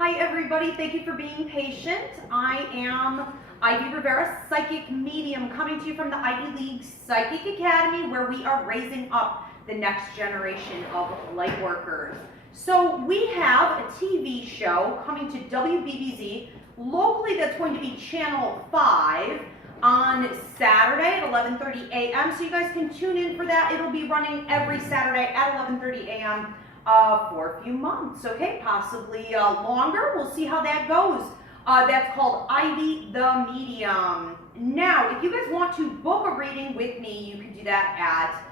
Hi everybody, thank you for being patient. I am Ivy Rivera, Psychic Medium, coming to you from the Ivy League Psychic Academy, where we are raising up the next generation of light workers. So we have a TV show coming to WBBZ, locally that's going to be Channel 5, on Saturday at 11:30 a.m. So you guys can tune in for that. It'll be running every Saturday at 11:30 a.m. For a few months, okay? Possibly longer. We'll see how that goes. That's called Ivy the Medium. Now, if you guys want to book a reading with me, you can do that at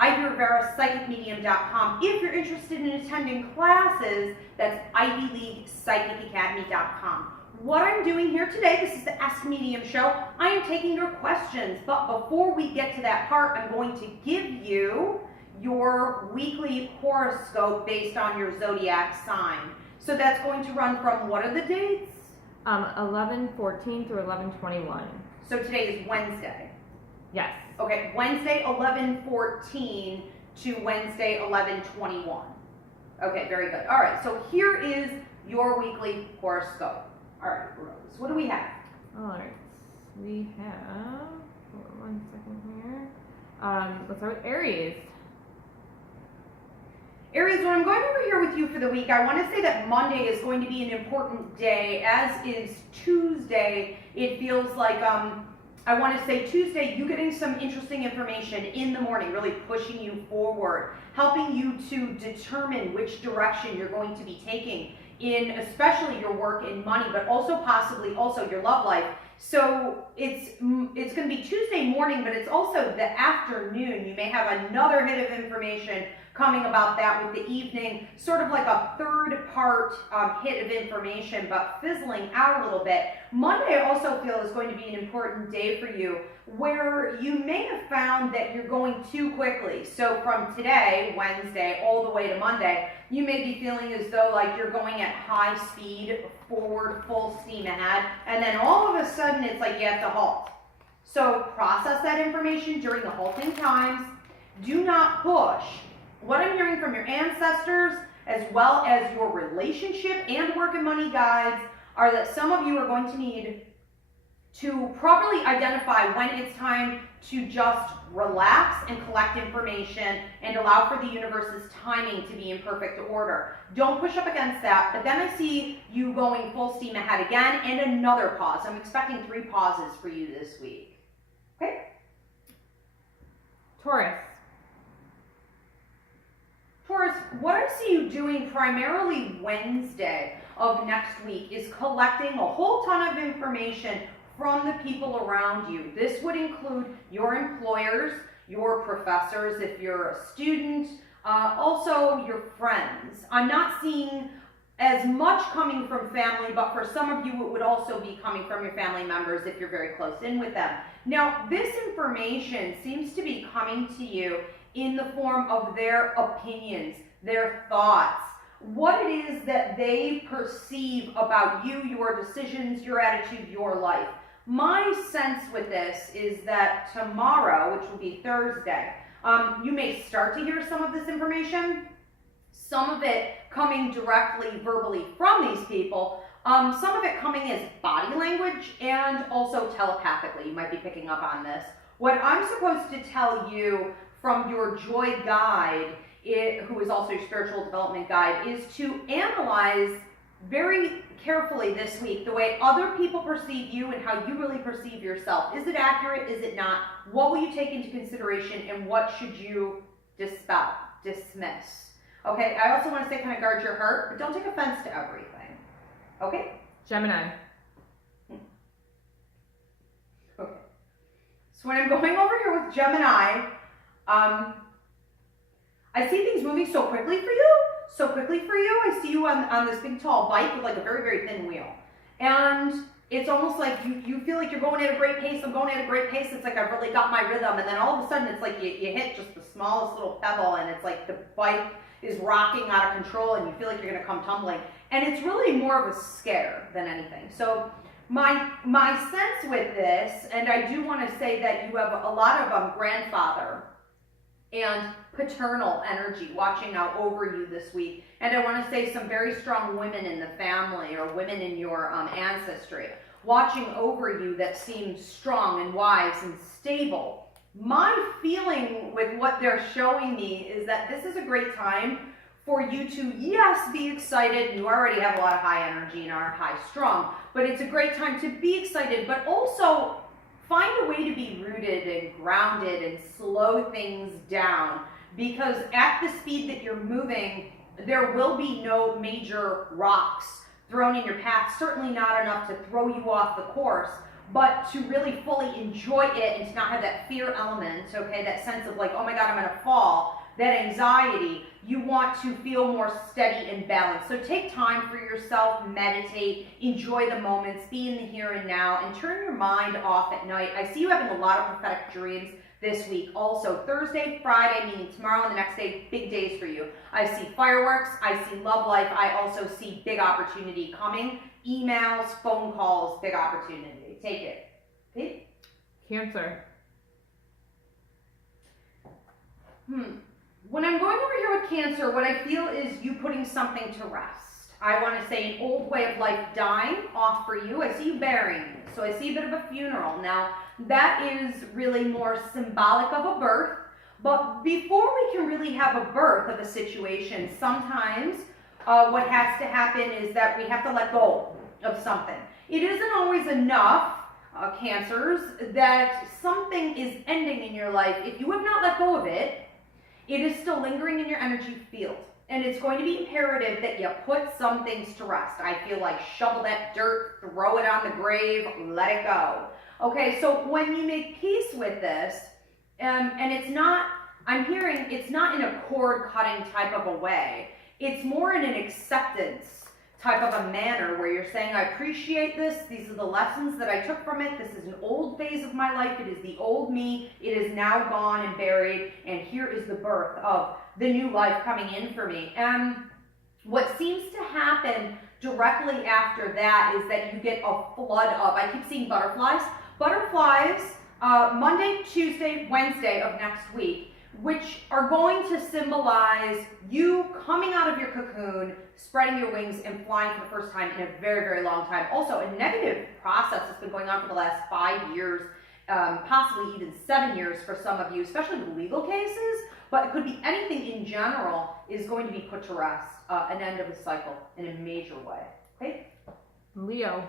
IvyRiveraPsychicMedium.com. If you're interested in attending classes, that's IvyLeaguePsychicAcademy.com. What I'm doing here today, this is the Ask Medium show. I am taking your questions, but before we get to that part, I'm going to give you your weekly horoscope based on your zodiac sign. So that's going to run from, what are the dates? 11/14 through 11/21. So today is Wednesday. Yes. Okay, Wednesday 11/14 to Wednesday 11/21. Okay, very good. All right, so here is your weekly horoscope. All right, Rose, what do we have? All right. We have, hold on 1 second here. Let's start with Aries. Aries, when I'm going over here with you for the week, I want to say that Monday is going to be an important day, as is Tuesday. It feels like, I want to say Tuesday, you getting some interesting information in the morning, really pushing you forward, helping you to determine which direction you're going to be taking in especially your work and money, but also possibly also your love life. So it's going to be Tuesday morning, but it's also the afternoon. You may have another hit of information coming about that with the evening, sort of like a third part hit of information, but fizzling out a little bit. Monday I also feel is going to be an important day for you, where you may have found that you're going too quickly. So from today, Wednesday, all the way to Monday, you may be feeling as though like you're going at high speed forward, full steam ahead, and then all of a sudden it's like you have to halt. So process that information during the halting times. Do not push. What I'm hearing from your ancestors, as well as your relationship and work and money guides, are that some of you are going to need to properly identify when it's time to just relax and collect information and allow for the universe's timing to be in perfect order. Don't push up against that, but then I see you going full steam ahead again and another pause. I'm expecting 3 pauses for you this week. Okay? Taurus. Taurus, what I see you doing primarily Wednesday of next week is collecting a whole ton of information from the people around you. This would include your employers, your professors, if you're a student, also your friends. I'm not seeing as much coming from family, but for some of you it would also be coming from your family members if you're very close in with them. Now, this information seems to be coming to you in the form of their opinions, their thoughts, what it is that they perceive about you, your decisions, your attitude, your life. My sense with this is that tomorrow, which will be Thursday, you may start to hear some of this information, some of it coming directly verbally from these people, some of it coming as body language and also telepathically. You might be picking up on this. What I'm supposed to tell you from your joy guide, who is also your spiritual development guide, is to analyze very carefully this week the way other people perceive you and how you really perceive yourself. Is it accurate? Is it not? What will you take into consideration, and what should you dispel, dismiss? Okay, I also want to say kind of guard your heart, but don't take offense to everything. Okay? Gemini. Okay. So when I'm going over here with Gemini, I see things moving so quickly for you. I see you on this big tall bike with like a very, very thin wheel. And it's almost like you feel like you're going at a great pace. I'm going at a great pace. It's like I've really got my rhythm. And then all of a sudden it's like you hit just the smallest little pebble, and it's like the bike is rocking out of control and you feel like you're going to come tumbling. And it's really more of a scare than anything. So my sense with this, and I do want to say that you have a lot of grandfather and paternal energy watching out over you this week. And I want to say some very strong women in the family or women in your ancestry watching over you that seem strong and wise and stable. My feeling with what they're showing me is that this is a great time for you to, yes, be excited. You already have a lot of high energy and are high strung, but it's a great time to be excited, but also find a way to be rooted and grounded and slow things down, because at the speed that you're moving, there will be no major rocks thrown in your path, certainly not enough to throw you off the course, but to really fully enjoy it and to not have that fear element, okay, that sense of like, oh my God, I'm gonna fall, that anxiety. You want to feel more steady and balanced. So take time for yourself, meditate, enjoy the moments, be in the here and now, and turn your mind off at night. I see you having a lot of prophetic dreams this week. Also, Thursday, Friday, meaning tomorrow and the next day, big days for you. I see fireworks, I see love life, I also see big opportunity coming. Emails, phone calls, big opportunity. Take it. Okay? Cancer. When I'm going over here with Cancer, what I feel is you putting something to rest. I want to say an old way of life dying off for you. I see you burying it. So I see a bit of a funeral. Now, that is really more symbolic of a birth. But before we can really have a birth of a situation, sometimes what has to happen is that we have to let go of something. It isn't always enough, Cancers, that something is ending in your life. If you have not let go of it, it is still lingering in your energy field. And it's going to be imperative that you put some things to rest. I feel like shovel that dirt, throw it on the grave, let it go. Okay, so when you make peace with this, and it's not, I'm hearing, it's not in a cord cutting type of a way. It's more in an acceptance type of a manner where you're saying, I appreciate this. These are the lessons that I took from it. This is an old phase of my life. It is the old me. It is now gone and buried. And here is the birth of the new life coming in for me. And what seems to happen directly after that is that you get a flood of, I keep seeing butterflies. Butterflies, Monday, Tuesday, Wednesday of next week, which are going to symbolize you coming out of your cocoon, spreading your wings, and flying for the first time in a very, very long time. Also, a negative process that's been going on for the last 5 years, possibly even 7 years for some of you, especially with legal cases, but it could be anything in general, is going to be put to rest, an end of a cycle in a major way. Okay? Leo.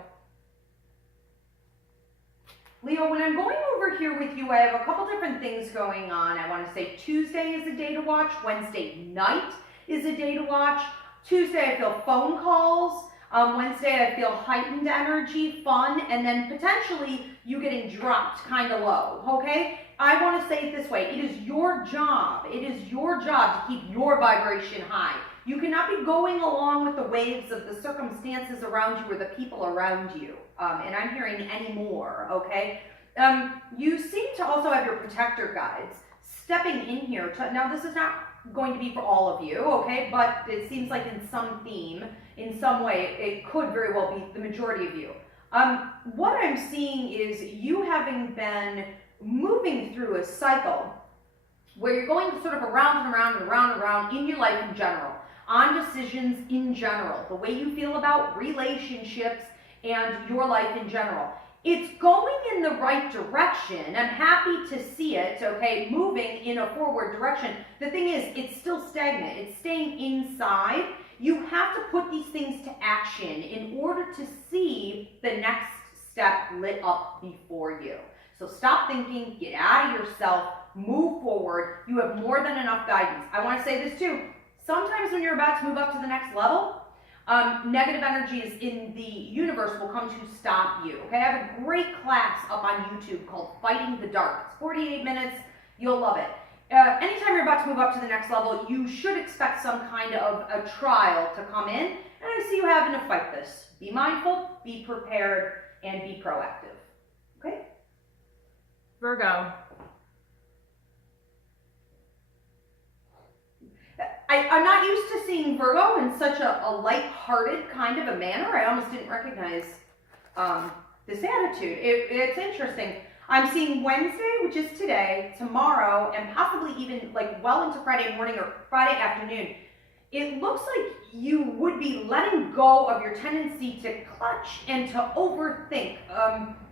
Leo, when I'm going over here with you, I have a couple different things going on. I want to say Tuesday is a day to watch. Wednesday night is a day to watch. Tuesday, I feel phone calls. Wednesday, I feel heightened energy, fun, and then potentially you getting dropped kind of low, okay? I want to say it this way. It is your job. It is your job to keep your vibration high. You cannot be going along with the waves of the circumstances around you or the people around you. And I'm hearing any more, okay? You seem to also have your protector guides stepping in here. Now, this is not going to be for all of you, okay? But it seems like in some theme, in some way, it could very well be the majority of you. What I'm seeing is you having been moving through a cycle where you're going sort of around and around and around and around in your life in general, on decisions in general, the way you feel about relationships and your life in general. It's going in the right direction. I'm happy to see it, okay, moving in a forward direction. The thing is, it's still stagnant. It's staying inside. You have to put these things to action in order to see the next step lit up before you. So stop thinking, get out of yourself, move forward. You have more than enough guidance. I want to say this too. Sometimes when you're about to move up to the next level, negative energies in the universe will come to stop you. Okay, I have a great class up on YouTube called Fighting the Dark. It's 48 minutes. You'll love it. Anytime you're about to move up to the next level, you should expect some kind of a trial to come in. And I see you having to fight this. Be mindful, be prepared, and be proactive. Okay? Virgo. I'm not used to seeing Virgo in such a light-hearted kind of a manner. I almost didn't recognize this attitude. It's interesting. I'm seeing Wednesday, which is today, tomorrow, and possibly even like well into Friday morning or Friday afternoon. It looks like you would be letting go of your tendency to clutch and to overthink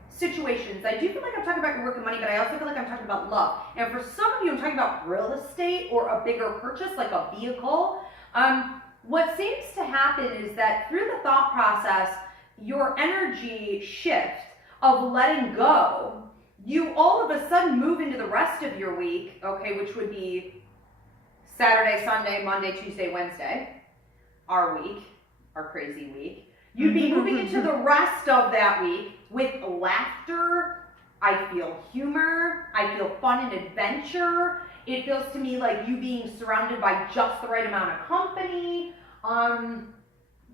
situations. I do feel like I'm talking about your work and money, but I also feel like I'm talking about love. And for some of you, I'm talking about real estate or a bigger purchase, like a vehicle. What seems to happen is that through the thought process, your energy shift of letting go, you all of a sudden move into the rest of your week, okay, which would be Saturday, Sunday, Monday, Tuesday, Wednesday, our week, our crazy week. You'd be moving into the rest of that week with laughter. I feel humor. I feel fun and adventure. It feels to me like you being surrounded by just the right amount of company.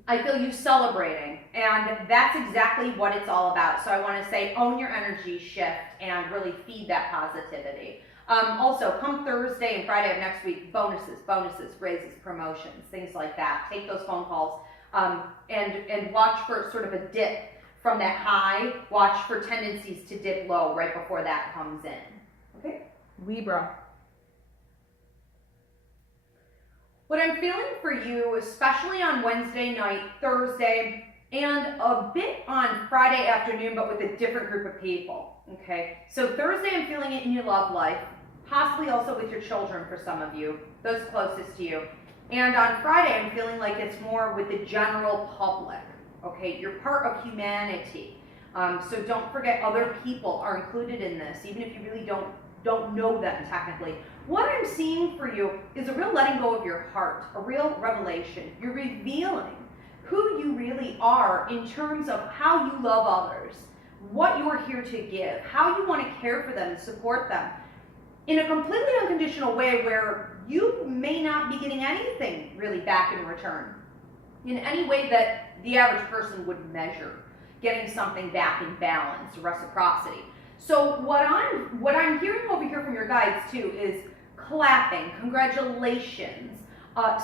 I feel you celebrating, and that's exactly what it's all about. So I want to say own your energy shift and really feed that positivity. Also, come Thursday and Friday of next week, bonuses, raises, promotions, things like that. Take those phone calls and watch for sort of a dip from that high. Watch for tendencies to dip low right before that comes in. Okay? Libra. What I'm feeling for you, especially on Wednesday night, Thursday, and a bit on Friday afternoon, but with a different group of people, okay? So Thursday, I'm feeling it in your love life, possibly also with your children for some of you, those closest to you. And on Friday, I'm feeling like it's more with the general public, okay? You're part of humanity. So don't forget other people are included in this, even if you really don't know them technically. What I'm seeing for you is a real letting go of your heart, a real revelation. You're revealing who you really are in terms of how you love others, what you're here to give, how you want to care for them and support them in a completely unconditional way where you may not be getting anything really back in return in any way that the average person would measure getting something back in balance, reciprocity. So what I'm hearing over here from your guides too is clapping, congratulations,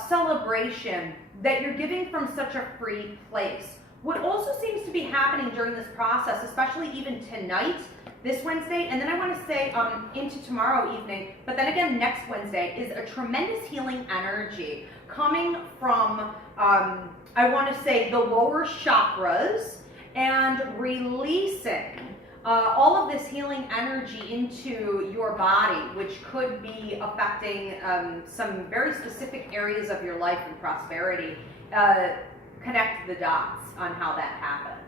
celebration that you're giving from such a free place. What also seems to be happening during this process, especially even tonight, this Wednesday, and then I want to say into tomorrow evening, but then again next Wednesday, is a tremendous healing energy coming from, I want to say, the lower chakras and releasing all of this healing energy into your body, which could be affecting some very specific areas of your life and prosperity. Connect the dots on how that happened.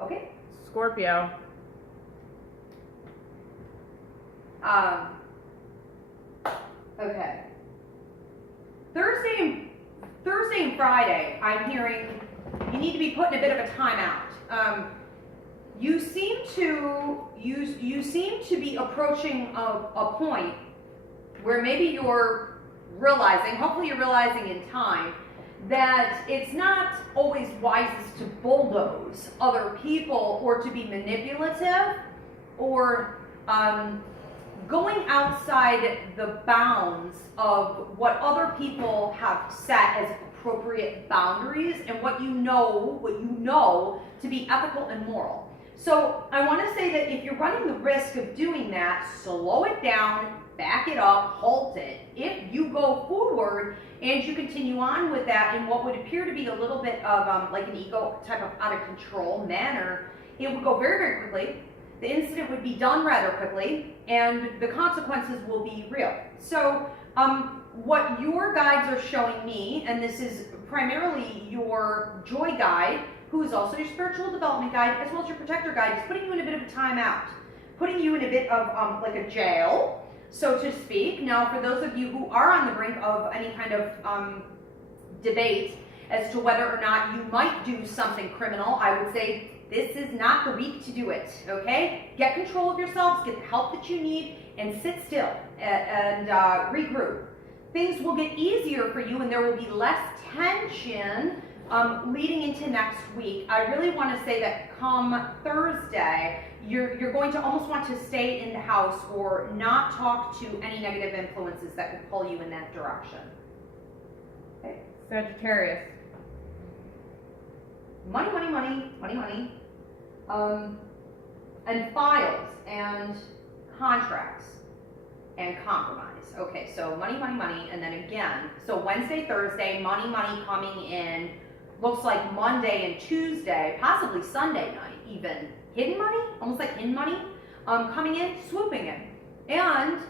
Okay? Scorpio. Okay. Thursday and Friday, I'm hearing you need to be putting a bit of a timeout. You seem to be approaching a point where maybe you're realizing, hopefully you're realizing in time, that it's not always wisest to bulldoze other people or to be manipulative or going outside the bounds of what other people have set as appropriate boundaries and what you know to be ethical and moral. So I want to say that if you're running the risk of doing that, slow it down, back it up, halt it. If you go forward and you continue on with that in what would appear to be a little bit of like an ego type of out of control manner, it would go very, very quickly. The incident would be done rather quickly, and the consequences will be real. So what your guides are showing me, and this is primarily your joy guide, who is also your spiritual development guide, as well as your protector guide, is putting you in a bit of a timeout, putting you in a bit of like a jail, so to speak. Now, for those of you who are on the brink of any kind of debate as to whether or not you might do something criminal, I would say this is not the week to do it, okay? Get control of yourselves, get the help that you need, and sit still and regroup. Things will get easier for you and there will be less tension leading into next week. I really want to say that come Thursday, you're going to almost want to stay in the house or not talk to any negative influences that could pull you in that direction. Okay. Sagittarius. Money, money, money, money, money. and files and contracts and compromise. Okay, so money, money, money, and then again, so Wednesday, Thursday, money, money coming in. Looks like Monday and Tuesday, possibly Sunday night even. Hidden money, almost like hidden money, coming in, swooping in. And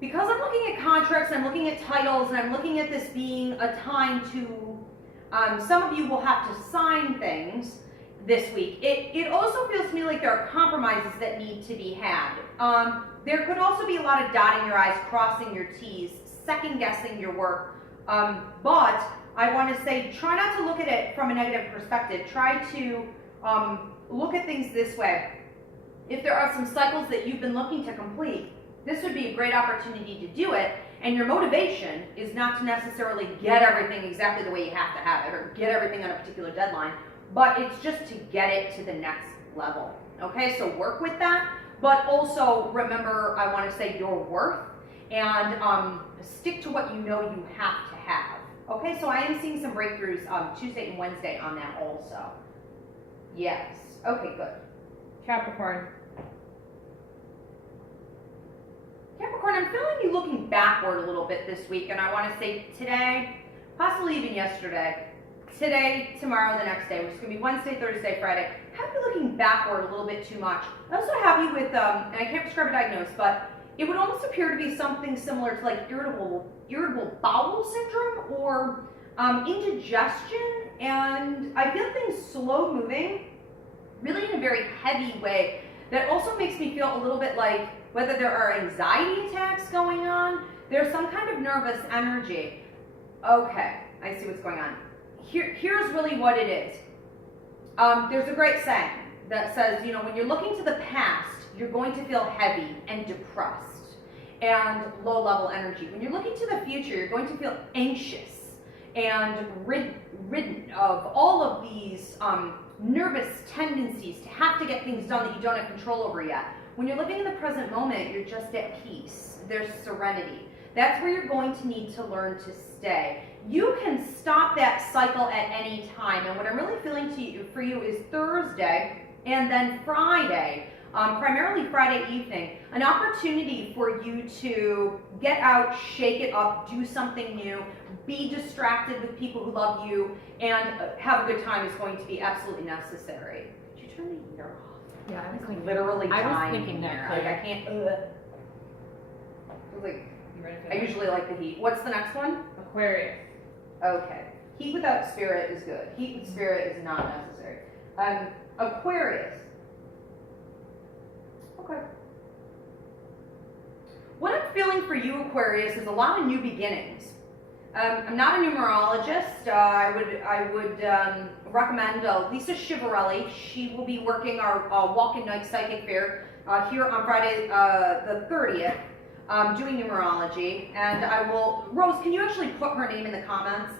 because I'm looking at contracts, I'm looking at titles, and I'm looking at this being a time to, some of you will have to sign things this week. It also feels to me like there are compromises that need to be had. There could also be a lot of dotting your I's, crossing your T's, second guessing your work. But I want to say, try not to look at it from a negative perspective. Try to look at things this way. If there are some cycles that you've been looking to complete, this would be a great opportunity to do it. And your motivation is not to necessarily get everything exactly the way you have to have it or get everything on a particular deadline, but it's just to get it to the next level. Okay, so work with that, but also remember, I want to say your worth, and stick to what you know you have to have. Okay, so I am seeing some breakthroughs Tuesday and Wednesday on that also. Yes. Okay, good. Capricorn. Capricorn, I'm feeling you looking backward a little bit this week, and I want to say today, possibly even yesterday, today, tomorrow, the next day, which is going to be Wednesday, Thursday, Friday, have you looking backward a little bit too much. I also have you with, and I can't describe a diagnosis, but it would almost appear to be something similar to like irritable bowel syndrome or indigestion, and I feel things slow moving, really in a very heavy way. That also makes me feel a little bit like whether there are anxiety attacks going on, there's some kind of nervous energy. Okay, I see what's going on. Here's really what it is. There's a great saying that says, you know, when you're looking to the past, you're going to feel heavy and depressed and low level energy. When you're looking to the future, you're going to feel anxious and ridden of all of these nervous tendencies to have to get things done that you don't have control over yet. When you're living in the present moment, you're just at peace. There's serenity. That's where you're going to need to learn to stay. You can stop that cycle at any time. And what I'm really feeling for you is Thursday and then Friday, primarily Friday evening, an opportunity for you to get out, shake it up, do something new, be distracted with people who love you, and have a good time is going to be absolutely necessary. Did you turn the heater off? Yeah, I was like, Literally dying. I was thinking that. Like, I can't. It was like, You ready for I that? usually like the heat. What's the next one? Aquarius. Okay. Heat without spirit is good. Heat with spirit is not necessary. Aquarius. Okay. What I'm feeling for you, Aquarius, is a lot of new beginnings. I'm not a numerologist. I would recommend Lisa Chivarelli. She will be working our Walk-in Night Psychic Fair here on Friday the 30th, doing numerology. And I will, Rose, can you actually put her name in the comments?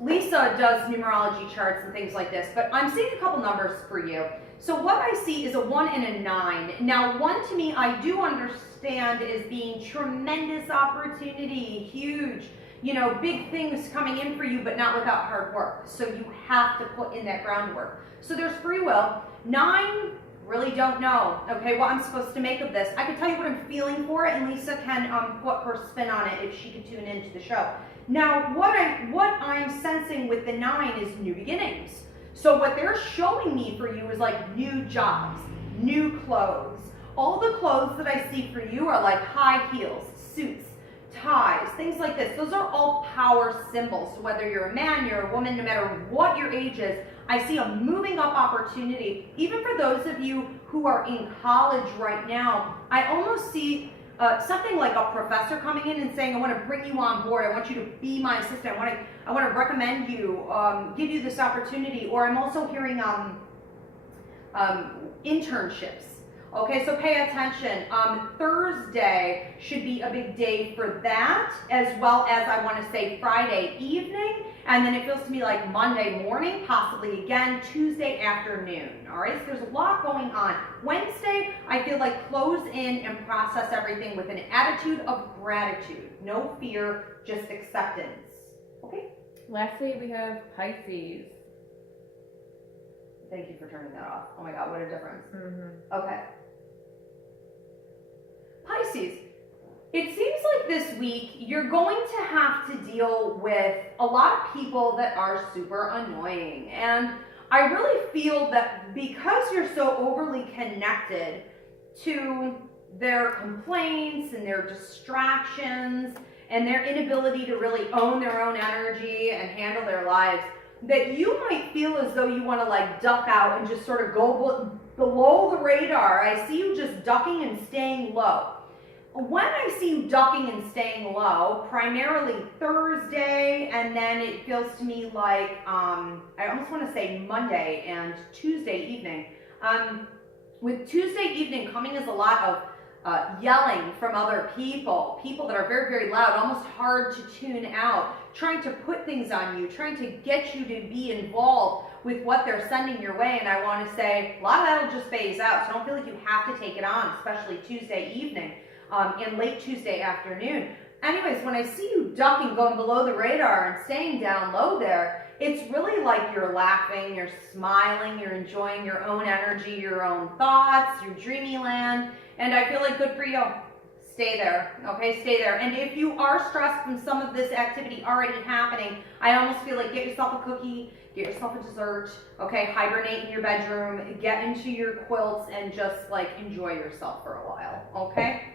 Lisa does numerology charts and things like this, but I'm seeing a couple numbers for you. So what I see is a 1 and a 9. Now, 1 to me, I do understand as being tremendous opportunity, huge, you know, big things coming in for you, but not without hard work. So you have to put in that groundwork. So there's free will. 9, really don't know, okay, what I'm supposed to make of this. I can tell you what I'm feeling for it, and Lisa can put her spin on it if she could tune into the show. Now, what I'm sensing with the 9 is new beginnings. So what they're showing me for you is like new jobs, new clothes. All the clothes that I see for you are like high heels, suits, ties, things like this. Those are all power symbols. So whether you're a man, you're a woman, no matter what your age is, I see a moving up opportunity. Even for those of you who are in college right now, I almost see something like a professor coming in and saying, I want to bring you on board. I want you to be my assistant. I want to recommend you, give you this opportunity. Or I'm also hearing internships. Okay, so pay attention. Thursday should be a big day for that, as well as I want to say Friday evening, and then it feels to me like Monday morning, possibly again Tuesday afternoon. All right, so there's a lot going on. Wednesday, I feel like close in and process everything with an attitude of gratitude. No fear, just acceptance. Okay? Lastly, we have Pisces. Thank you for turning that off. Oh my God, what a difference. Mm-hmm. Okay. Pisces, it seems like this week you're going to have to deal with a lot of people that are super annoying. And I really feel that because you're so overly connected to their complaints and their distractions and their inability to really own their own energy and handle their lives, that you might feel as though you want to like duck out and just sort of go below the radar. I see you just ducking and staying low. When I see you ducking and staying low, primarily Thursday, and then it feels to me like, I almost want to say Monday and Tuesday evening. With Tuesday evening coming as a lot of yelling from other people that are very, very loud, almost hard to tune out, trying to put things on you, trying to get you to be involved with what they're sending your way. And I want to say, a lot of that will just phase out, so don't feel like you have to take it on, especially Tuesday evening. And late Tuesday afternoon. Anyways, when I see you ducking, going below the radar and staying down low there, it's really like you're laughing, you're smiling, you're enjoying your own energy, your own thoughts, your dreamy land, and I feel like good for you. Stay there, okay? Stay there. And if you are stressed from some of this activity already happening, I almost feel like get yourself a cookie, get yourself a dessert, okay? Hibernate in your bedroom, get into your quilts, and just like enjoy yourself for a while, okay?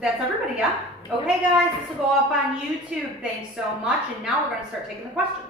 That's everybody, yeah? Okay, guys, this will go up on YouTube. Thanks so much. And now we're going to start taking the questions.